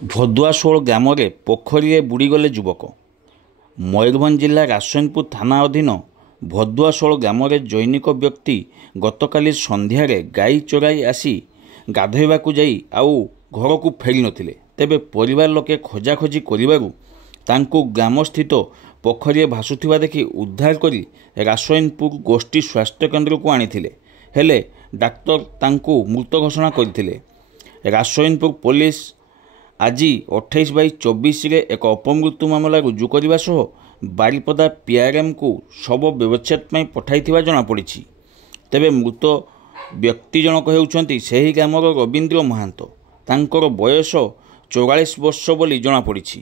ଭଦୁଆଶୋଳ ଗ୍ରାମରେ ପୋଖରୀରେ ବୁଡ଼ିଗଲେ ଯୁବକ। ମୟୂରଭଞ୍ଜ ଜିଲ୍ଲା ରାଜସ୍ୱୀପୁର ଥାନା ଅଧୀନ ଭଦୁଆଶୋଳ ଗ୍ରାମରେ ଜୈନିକ ବ୍ୟକ୍ତି ଗତକାଲି ସନ୍ଧ୍ୟାରେ ଗାଈ ଚରାଇ ଆସି ଗାଧୋଇବାକୁ ଯାଇ ଆଉ ଘରକୁ ଫେରି ନଥିଲେ। ତେବେ ପରିବାର ଲୋକେ ଖୋଜାଖୋଜି କରିବାରୁ ତାଙ୍କୁ ଗ୍ରାମସ୍ଥିତ ପୋଖରୀରେ ଭାସୁଥିବା ଦେଖି ଉଦ୍ଧାର କରି ରାଜସ୍ୱୀପୁର ଗୋଷ୍ଠୀ ସ୍ୱାସ୍ଥ୍ୟକେନ୍ଦ୍ରକୁ ଆଣିଥିଲେ। ହେଲେ ଡାକ୍ତର ତାଙ୍କୁ ମୃତ ଘୋଷଣା କରିଥିଲେ। ରାଜସ୍ୱୀପୁର ପୋଲିସ ଆଜି 28/24ରେ ଏକ ଅପମୃତ୍ୟୁ ମାମଲା ରୁଜୁ କରିବା ସହ ବାରିପଦା PRMକୁ ଶବ ବ୍ୟବଚ୍ଛେଦ ପାଇଁ ପଠାଇଥିବା ଜଣାପଡ଼ିଛି। ତେବେ ମୃତ ବ୍ୟକ୍ତି ଜଣକ ହେଉଛନ୍ତି ସେହି ଗ୍ରାମର ରବୀନ୍ଦ୍ର ମହାନ୍ତ। ତାଙ୍କର ବୟସ 44 ବର୍ଷ ବୋଲି ଜଣାପଡ଼ିଛି।